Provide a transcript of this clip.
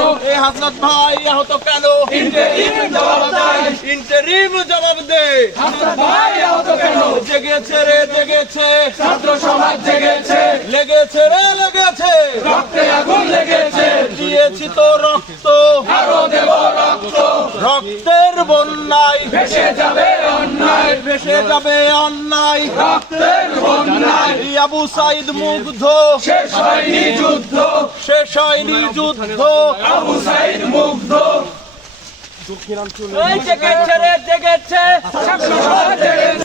হাসনাত ভাই আহত কেন? ইন্টারিম জবাব দে। জেগেছে রে জেগেছে। ছাত্র সমাজ জেগেছে। লেগেছে রে লেগেছে। রক্তে আগুন লেগেছে। দিয়েছি তো রক্ত। আরও দেব রক্ত। রক্তের বন্যায়। ভেসে যাবে অন্যায়। ভেসে যাবে অন্যায়। রক্তের বন্যায়। আবু সাইদ মুগ্ধ। শেষ হয়নি যুদ্ধ। শেষ হয়নি যুদ্ধ। আবু সাইদ মুগ্ধ। দক্ষিণাঞ্চলে জেগে ছেড়ে জেগেছে